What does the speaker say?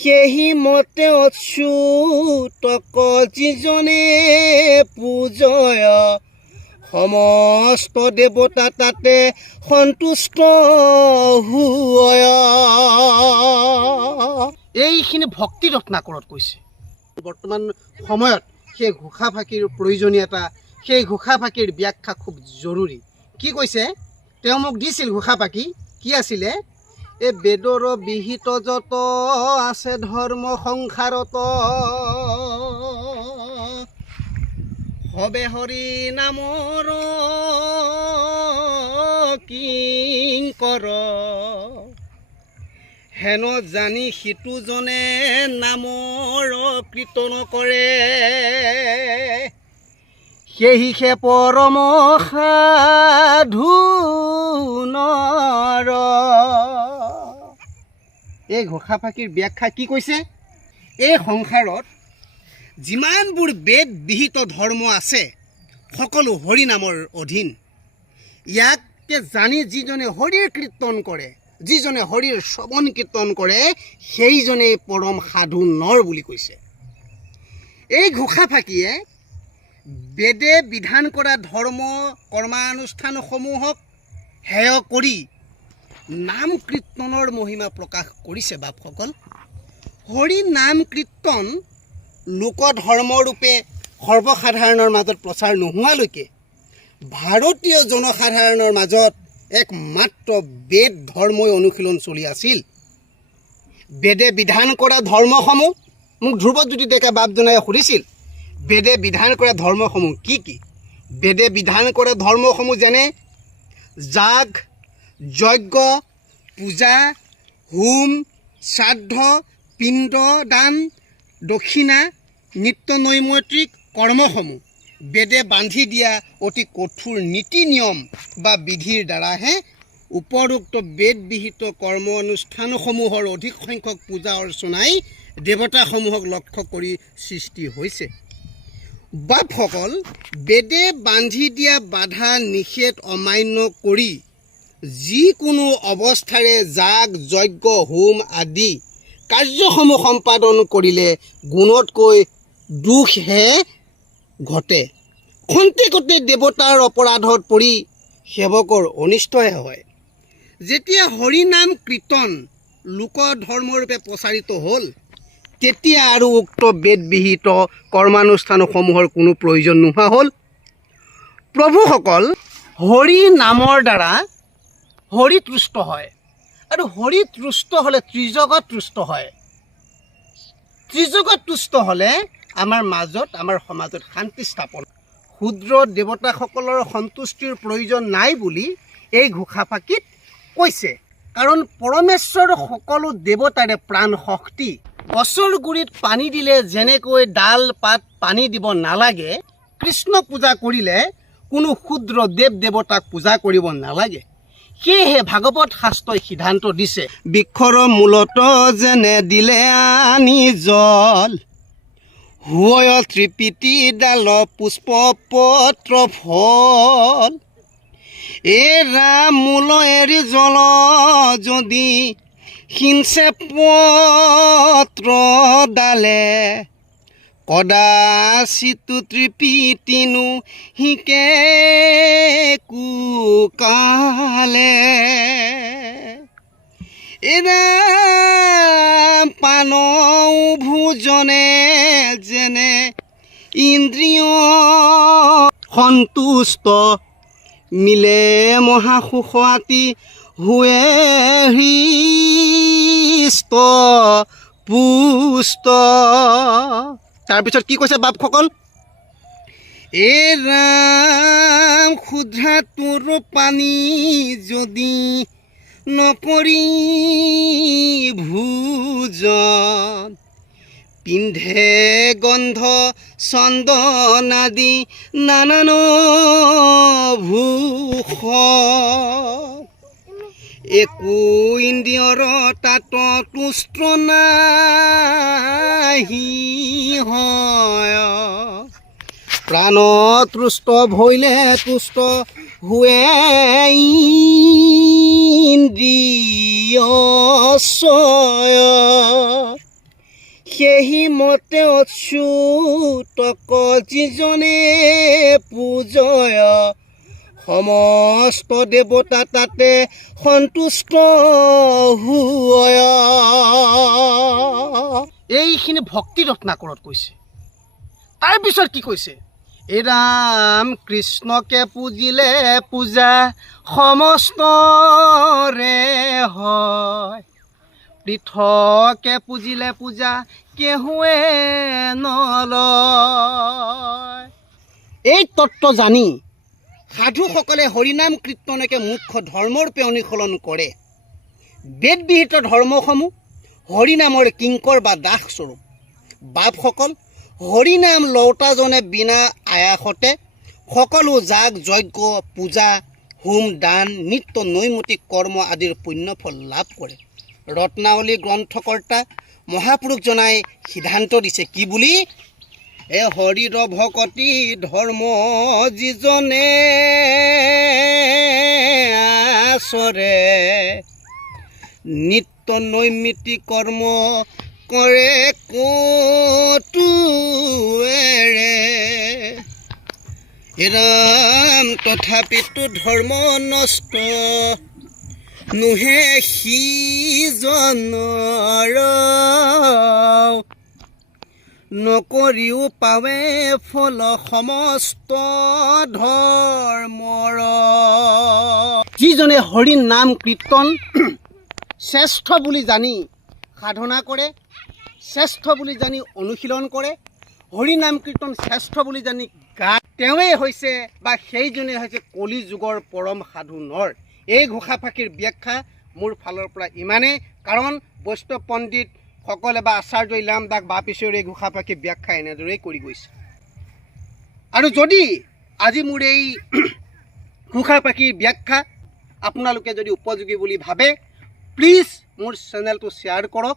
সেই মতে অচ্যুতক যিজনে পূজয় সমস্ত দেৱতা তাতে সন্তুষ্ট হয়। এইখিনি ভক্তি ৰত্নাকৰত কৈছে। বৰ্তমান সময়ত সেই ঘোষা ফাঁকিৰ প্ৰয়োজনীয়তা, সেই ঘোষা ফাঁকিৰ ব্যাখ্যা খুব জৰুৰী। কি কৈছে তেওঁ মোক দিছিল ঘোষা ফাঁকি, কি আছিলে? এই বেদৰ বিহিত যত আছে ধৰ্ম সংসাৰত, হবে হৰি নামৰ কিংকৰ, হেন জানি সিটোজনে নামৰ কীৰ্তন কৰে, সেহিহে পৰম সাধু নৰ। এই ঘোষা ফাঁকিৰ ব্যাখ্যা কি কৈছে? এই সংসাৰত যিমানবোৰ বেদ বিহিত ধৰ্ম আছে সকলো হৰি নামৰ অধীন। ইয়াকে জানি যিজনে হৰিৰ কীৰ্তন কৰে, যিজনে হৰিৰ শ্ৰৱণ কীৰ্তন কৰে, সেইজনেই পৰম সাধু নৰ বুলি কৈছে। এই ঘোষা ফাঁকিয়ে বেদে বিধান কৰা ধৰ্ম কৰ্মানুষ্ঠানসমূহক হেয় কৰি নাম কীৰ্তনৰ মহিমা প্ৰকাশ কৰিছে। বাপসকল, হৰি নাম কীৰ্তন লোকধৰ্মৰূপে সৰ্বসাধাৰণৰ মাজত প্ৰচাৰ নোহোৱালৈকে ভাৰতীয় জনসাধাৰণৰ মাজত একমাত্ৰ বেদ ধৰ্মই অনুশীলন চলি আছিল। বেদে বিধান কৰা ধৰ্মসমূহ, মোক ধ্ৰুৱজ্যোতি ডেকা বাপজনাই সুধিছিল, বেদে বিধান কৰা ধৰ্মসমূহ কি কি? বেদে বিধান কৰা ধৰ্মসমূহ যেনে যাগ, যজ্ঞ, পূজা, হোম, শ্ৰাদ্ধ, পিণ্ড দান, দক্ষিণা, নিত্য নৈমিত্তিক কৰ্মসমূহ বেদে বান্ধি দিয়া অতি কঠোৰ নীতি নিয়ম বা বিধিৰ দ্বাৰাহে উপৰোক্ত বেদবিহিত কৰ্ম অনুষ্ঠানসমূহৰ অধিক সংখ্যক পূজা অৰ্চনাই দেৱতাসমূহক লক্ষ্য কৰি সৃষ্টি হৈছে। বাপসকল, বেদে বান্ধি দিয়া বাধা নিষেধ অমান্য কৰি যিকোনো অৱস্থাৰে যাগ, যজ্ঞ, হোম আদি কাৰ্যসমূহ সম্পাদন কৰিলে গুণতকৈ দুখহে ঘটে। খন্তেকতে দেৱতাৰ অপৰাধত পৰি সেৱকৰ অনিষ্টহে হয়। যেতিয়া হৰিনাম কীৰ্তন লোকধৰ্মৰূপে প্ৰচাৰিত হ'ল, তেতিয়া আৰু উক্ত বেদবিহিত কৰ্মানুষ্ঠানসমূহৰ কোনো প্ৰয়োজন নোহোৱা হ'ল। প্ৰভুসকল, হৰি নামৰ দ্বাৰা হৰি তুষ্ট হয়, আৰু হৰি তুষ্ট হ'লে ত্ৰিজগত তুষ্ট হয়। ত্ৰিজগত তুষ্ট হ'লে আমাৰ মাজত, আমাৰ সমাজত শান্তি স্থাপন। ক্ষুদ্ৰ দেৱতাসকলৰ সন্তুষ্টিৰ প্ৰয়োজন নাই বুলি এই ঘোষা ফাঁকিত কৈছে। কাৰণ পৰমেশ্বৰ সকলো দেৱতাৰে প্ৰাণ শক্তি। গছৰ গুৰিত পানী দিলে যেনেকৈ ডাল পাত পানী দিব নালাগে, কৃষ্ণ পূজা কৰিলে কোনো ক্ষুদ্ৰ দেৱ দেৱতাক পূজা কৰিব নালাগে। সেয়েহে ভাগৱত শাস্ত্ৰই সিদ্ধান্ত দিছে, বৃক্ষৰ মূলত যেনে দিলে আনি জল, হয় ত্ৰিপিটি ডাল পুষ্প পত্ৰ ফল, এৰা মূল এৰি জল যদি সিঞ্চে পত্ৰ ডালে, কদাচিতো ত্ৰিপিটিনো শিকে কুকালে, এৰা পান ভোজনে যেনে ইন্দ্ৰিয় সন্তুষ্ট, মিলে মহাসুখ আতি হুৱে হৃষ্ট পুষ্ট। তাৰপিছত কি কৈছে বাপসকল? ৰাম ক্ষুদ্ৰা তোৰ পানী যদি নপৰি ভোজন, পিন্ধে গন্ধ চন্দন আদি নানান ভূষণ, একো ইন্দ্ৰিয়ৰ তাত তুষ্ট নাহি হয়, প্ৰাণ তুষ্ট ভৈলে তুষ্ট হুৱে ইন্দ্ৰিয় চয়। সেই মতে অচ্যুতক যিজনে পূজয় সমস্ত দেৱতা তাতে সন্তুষ্ট হয়। এইখিনি ভক্তি ৰত্নাকৰত কৈছে। তাৰপিছত কি কৈছে? এই ৰাম কৃষ্ণকে পূজিলে পূজা সমস্তৰে হয়, পৃথকে পূজিলে পূজা কেহুৱে নলয়। এই তত্ত্ব জানি সাধুসকলে হৰিনাম কীৰ্তনকে মুখ্য ধৰ্মৰূপে অনুসৰণ কৰে। বেদবিহিত ধৰ্মসমূহ হৰিনামৰ কিংকৰ বা দাসস্বৰূপ। বাপসকল হৰিনাম লওঁতাজনে বিনা আয়াসতে সকলো যাগ যজ্ঞ পূজা হোম দান নিত্য নৈমিত্তিক কৰ্ম আদিৰ পুণ্যফল লাভ কৰে। ৰত্নাৱলী গ্ৰন্থকৰ্তা মহাপুৰুষজনাই সিদ্ধান্ত দিছে কি বুলি? হৰিৰ ভকতি ধৰ্ম যিজনে আচৰে, নিত্য নৈমিত্তিক কৰ্ম কৰে কটুৱেৰে। ৰাম তথাপিতো ধৰ্ম নষ্ট নোহে সিজনৰ, নকৰিও পাৱে ফল সমস্ত ধৰ্মৰ। যিজনে হৰি নাম কীৰ্তন শ্ৰেষ্ঠ বুলি জানি সাধনা কৰে, শ্ৰেষ্ঠ বুলি জানি অনুশীলন কৰে, হৰি নাম কীৰ্তন শ্ৰেষ্ঠ বুলি জানি গায়, তেওঁৱেই হৈছে বা সেইজনে হৈছে কলি যুগৰ পৰম সাধু নৰ। এই ঘোষা ফাঁকিৰ ব্যাখ্যা মোৰ ফালৰ পৰা ইমানেই, কাৰণ বৈষ্ণৱ পণ্ডিত সকলে বা আচাৰ্য ইলাম দাস বাপিছৰ এই ঘোষা ফাঁকি ব্যাখ্যা এনেদৰেই কৰি গৈছে। আৰু যদি আজি মোৰ এই ঘোষা ফাঁকিৰ ব্যাখ্যা আপোনালোকে যদি উপযোগী বুলি ভাবে, প্লিজ মোৰ চেনেলটো শ্বেয়াৰ কৰক।